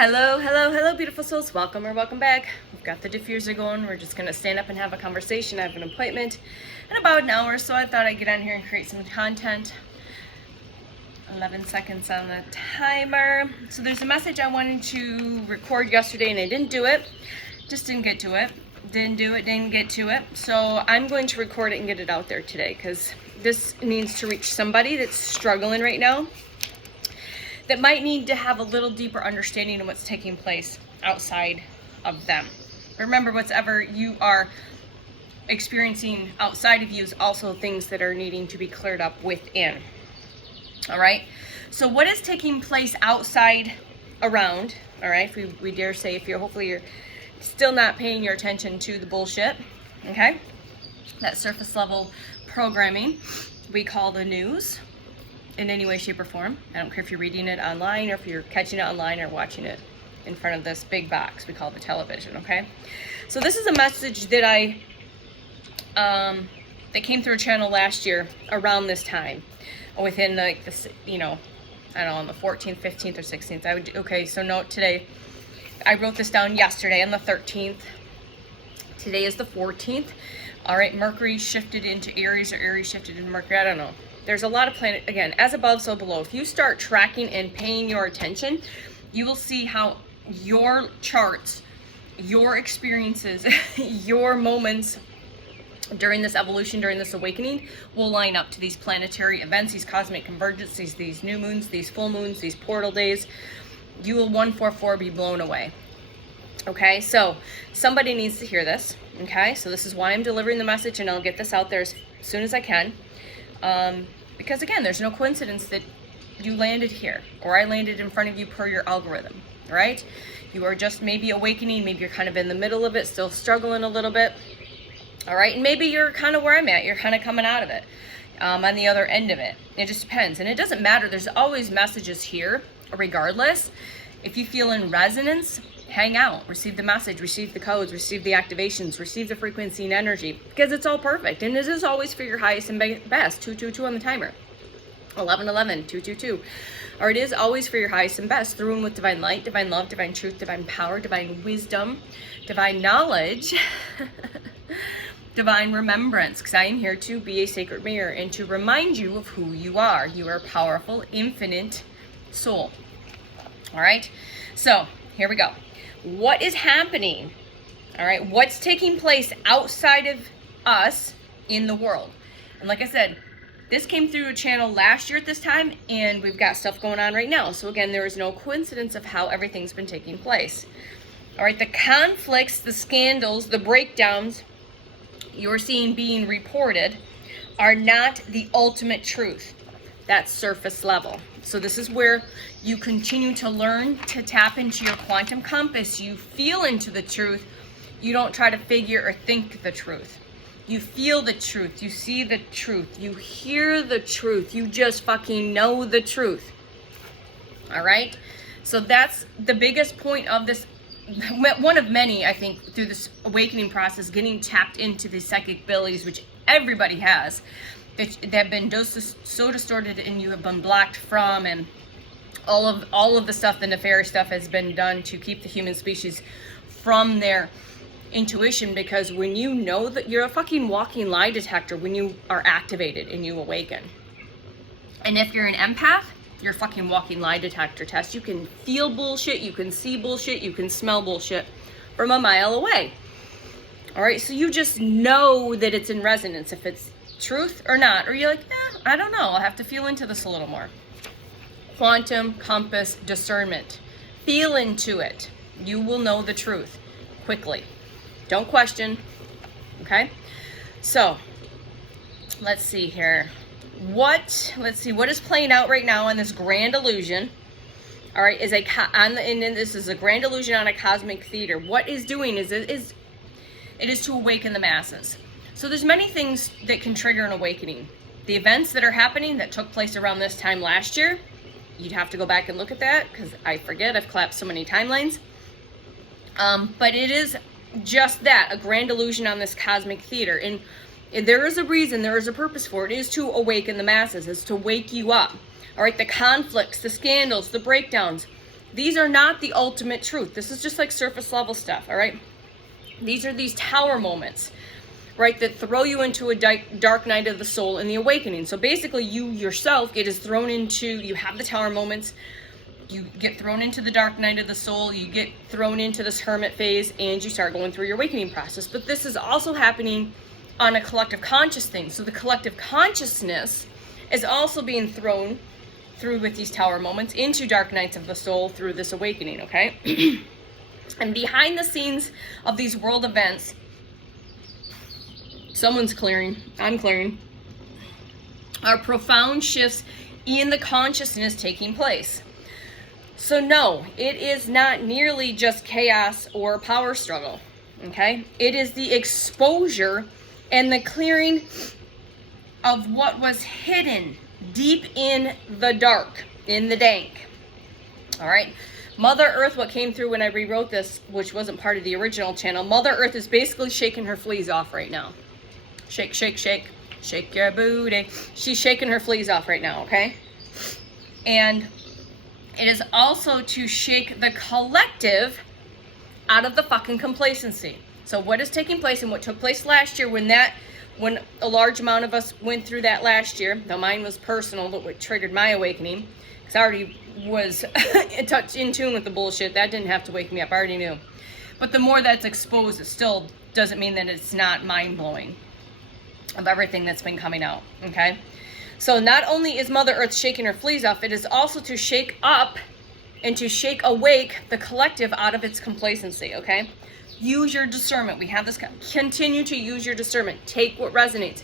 Hello, hello, hello, beautiful souls. Welcome or welcome back. We've got the diffuser going. We're just going to stand up and have a conversation. I have an appointment in about an hour, so I thought I'd get on here and create some content. 11 seconds on the timer. So there's a message I wanted to record yesterday and I didn't do it. Just didn't get to it. Didn't get to it. So I'm going to record it and get it out there today because this needs to reach somebody that's struggling right now, that might need to have a little deeper understanding of what's taking place outside of them. Remember, whatever you are experiencing outside of you is also things that are needing to be cleared up within. All right? So what is taking place outside around, all right, if we dare say, hopefully you're still not paying your attention to the bullshit, okay? That surface level programming we call the news, in any way, shape, or form. I don't care if you're reading it online or if you're catching it online or watching it in front of this big box we call the television, okay? So this is a message that that came through a channel last year around this time, within like this, I don't know, on the 14th, 15th, or 16th. Okay, so note today, I wrote this down yesterday on the 13th. Today is the 14th. All right, Mercury shifted into Aries, or Aries shifted into Mercury, I don't know. There's a lot of planet, again, as above, so below. If you start tracking and paying your attention, you will see how your charts, your experiences, your moments during this evolution, during this awakening, will line up to these planetary events, these cosmic convergences, these new moons, these full moons, these portal days. You will 144 be blown away. Okay, so somebody needs to hear this. Okay, so this is why I'm delivering the message, and I'll get this out there as soon as I can. Because again, there's no coincidence that you landed here, or I landed in front of you per your algorithm, right? You are just maybe awakening, maybe you're kind of in the middle of it, still struggling a little bit, all right? And maybe you're kind of where I'm at, you're kind of coming out of it, on the other end of it. It just depends, and it doesn't matter. There's always messages here, regardless. If you feel in resonance, hang out, receive the message, receive the codes, receive the activations, receive the frequency and energy, because it's all perfect. And this is always for your highest and best. 222 on the timer. 1111, 222. Or it is always for your highest and best, through and with divine light, divine love, divine truth, divine power, divine wisdom, divine knowledge, divine remembrance, because I am here to be a sacred mirror and to remind you of who you are. You are a powerful, infinite soul. All right? So, here we go. What is happening, all right, what's taking place outside of us in the world? And like I said, this came through a channel last year at this time, and we've got stuff going on right now. So again, there is no coincidence of how everything's been taking place. All right, the conflicts, the scandals, the breakdowns you're seeing being reported are not the ultimate truth. That's surface level. So this is where you continue to learn to tap into your quantum compass. You feel into the truth. You don't try to figure or think the truth. You feel the truth. You see the truth. You hear the truth. You just fucking know the truth. All right? So that's the biggest point of this. One of many, I think, through this awakening process, getting tapped into the psychic abilities, which everybody has, that have been so distorted and you have been blocked from, and all of the stuff, the nefarious stuff, has been done to keep the human species from their intuition. Because when you know that you're a fucking walking lie detector, when you are activated and you awaken, and if you're an empath, you're a fucking walking lie detector test. You can feel bullshit, you can see bullshit, you can smell bullshit from a mile away. All right, so you just know that it's in resonance, if it's truth or not, or you're like, I don't know, I'll have to feel into this a little more. Quantum compass discernment. Feel into it. You will know the truth quickly. Don't question. Okay? So, let's see here. What is playing out right now on this grand illusion? All right, and this is a grand illusion on a cosmic theater. What is doing is it is to awaken the masses. So there's many things that can trigger an awakening. The events that are happening that took place around this time last year, you'd have to go back and look at that, because I forget, I've collapsed so many timelines. But it is just that, a grand illusion on this cosmic theater. And there is a reason, there is a purpose for it. It is to awaken the masses, is to wake you up. All right, the conflicts, the scandals, the breakdowns, These are not the ultimate truth. This is just like surface level stuff, all right? These are these tower moments, right, that throw you into a dark night of the soul and the awakening. So basically you yourself you have the tower moments, you get thrown into the dark night of the soul, you get thrown into this hermit phase, and you start going through your awakening process. But this is also happening on a collective conscious thing. So the collective consciousness is also being thrown through with these tower moments into dark nights of the soul through this awakening, okay? And behind the scenes of these world events, someone's clearing, I'm clearing, are profound shifts in the consciousness taking place. So no, it is not nearly just chaos or power struggle, okay? It is the exposure and the clearing of what was hidden deep in the dark, in the dank, all right? Mother Earth, what came through when I rewrote this, which wasn't part of the original channel, Mother Earth is basically shaking her fleas off right now. Shake, shake, shake. Shake your booty. She's shaking her fleas off right now, okay? And it is also to shake the collective out of the fucking complacency. So what is taking place and what took place last year when a large amount of us went through that last year, though mine was personal, but what triggered my awakening, because I already was in tune with the bullshit. That didn't have to wake me up. I already knew. But the more that's exposed, it still doesn't mean that it's not mind-blowing of everything that's been coming out, okay? So not only is Mother Earth shaking her fleas off, it is also to shake up and to shake awake the collective out of its complacency, okay? Use your discernment. We have this, continue to use your discernment. Take what resonates.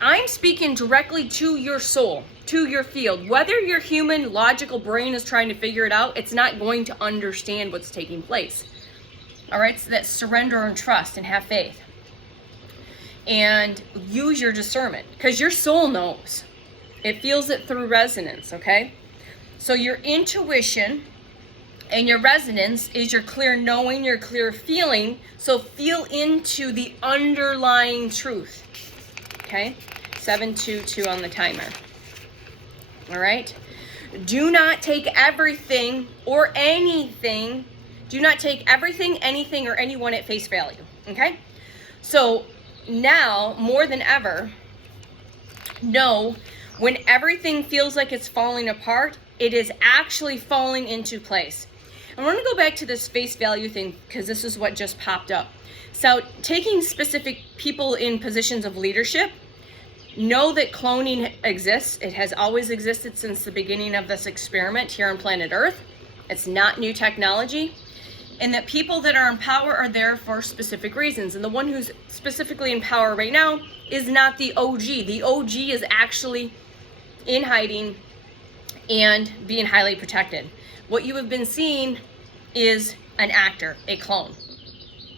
I'm speaking directly to your soul, to your field. Whether your human logical brain is trying to figure it out, it's not going to understand what's taking place. All right, so that's surrender and trust and have faith. And use your discernment, because your soul knows. It feels it through resonance, okay? So your intuition and your resonance is your clear knowing, your clear feeling. So feel into the underlying truth, okay? 722 on the timer. All right? Do not take everything or anything. Do not take everything, anything, or anyone at face value, okay? So now, more than ever, know when everything feels like it's falling apart, it is actually falling into place. I want to go back to this face value thing because this is what just popped up. So taking specific people in positions of leadership, know that cloning exists. It has always existed since the beginning of this experiment here on planet Earth. It's not new technology. And that people that are in power are there for specific reasons. And the one who's specifically in power right now is not the OG. The OG is actually in hiding and being highly protected. What you have been seeing is an actor, a clone.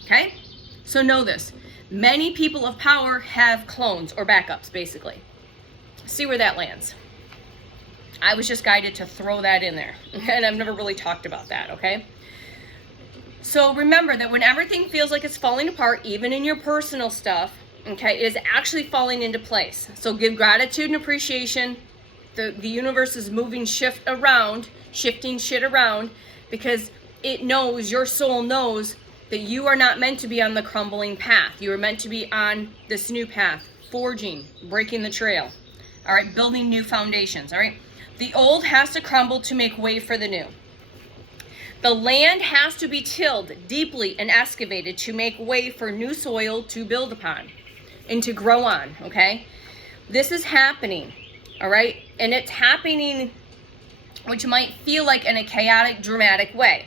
Okay? So know this. Many people of power have clones or backups, basically. See where that lands. I was just guided to throw that in there. And I've never really talked about that, okay? So remember that when everything feels like it's falling apart, even in your personal stuff, okay, it is actually falling into place. So give gratitude and appreciation. The universe is moving shifting shit around, because it knows, your soul knows, that you are not meant to be on the crumbling path. You are meant to be on this new path, forging, breaking the trail, all right, building new foundations, all right? The old has to crumble to make way for the new. The land has to be tilled deeply and excavated to make way for new soil to build upon and to grow on, okay? This is happening, all right? And it's happening, which might feel like in a chaotic, dramatic way.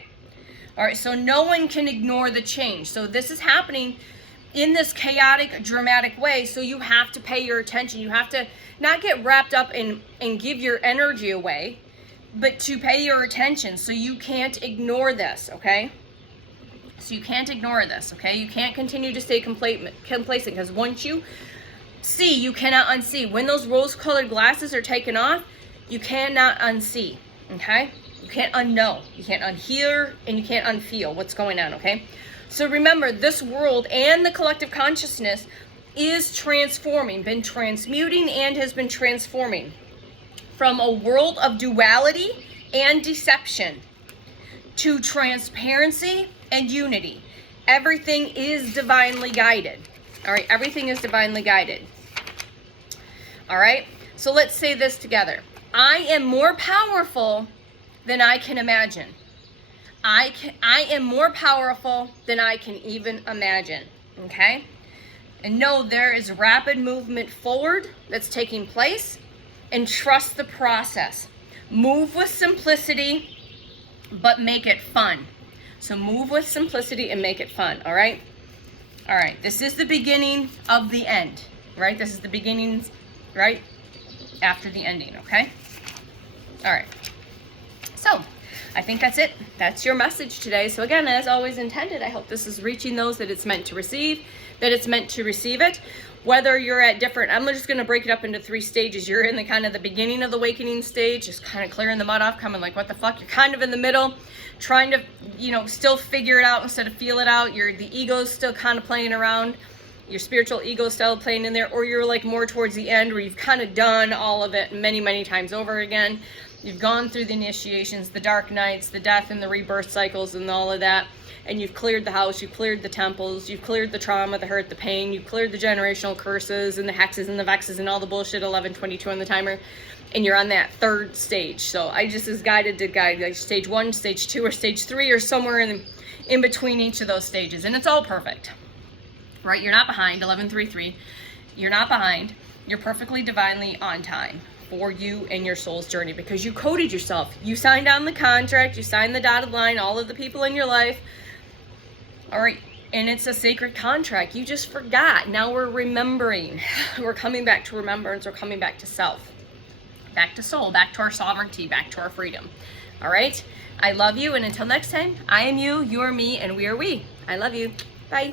All right, so no one can ignore the change. So this is happening in this chaotic, dramatic way, so you have to pay your attention. You have to not get wrapped up and give your energy away, but to pay your attention. So you can't ignore this, okay? So you can't ignore this, okay? You can't continue to stay complacent, because once you see, you cannot unsee. When those rose-colored glasses are taken off, you cannot unsee, okay? You can't unknow, you can't unhear, and you can't unfeel what's going on, okay? So remember, this world and the collective consciousness is transforming, been transmuting, and has been transforming from a world of duality and deception to transparency and unity. Everything is divinely guided. All right, everything is divinely guided. All right, so let's say this together. I am more powerful than I can imagine. I am more powerful than I can even imagine, okay? And know there is rapid movement forward that's taking place, and trust the process. Move with simplicity, but make it fun. So move with simplicity and make it fun, all right? All right, this is the beginning of the end, right? This is the beginning, right? After the ending, okay? All right. So, I think that's it. That's your message today. So again, as always intended, I hope this is reaching those that it's meant to receive, that it's meant to receive it. Whether you're at different, I'm just going to break it up into 3 stages. You're in the kind of the beginning of the awakening stage, just kind of clearing the mud off, coming like, what the fuck? You're kind of in the middle, trying to, still figure it out instead of feel it out. The ego's still kind of playing around. Your spiritual ego still playing in there, or you're like more towards the end where you've kind of done all of it many, many times over again. You've gone through the initiations, the dark nights, the death and the rebirth cycles and all of that. And you've cleared the house, you've cleared the temples, you've cleared the trauma, the hurt, the pain, you've cleared the generational curses and the hexes and the vexes and all the bullshit, 1122 on the timer. And you're on that 3rd stage. So I just is guided to guide like stage 1, stage 2, or stage 3, or somewhere in between each of those stages. And it's all perfect, right? You're not behind, 1133. You're not behind. You're perfectly divinely on time for you and your soul's journey, because you coded yourself. You signed on the contract, you signed the dotted line, all of the people in your life. All right, and it's a sacred contract. You just forgot. Now we're remembering. We're coming back to remembrance. We're coming back to self, back to soul, back to our sovereignty, back to our freedom. All right, I love you, and until next time, I am you, you are me, and we are we. I love you. Bye.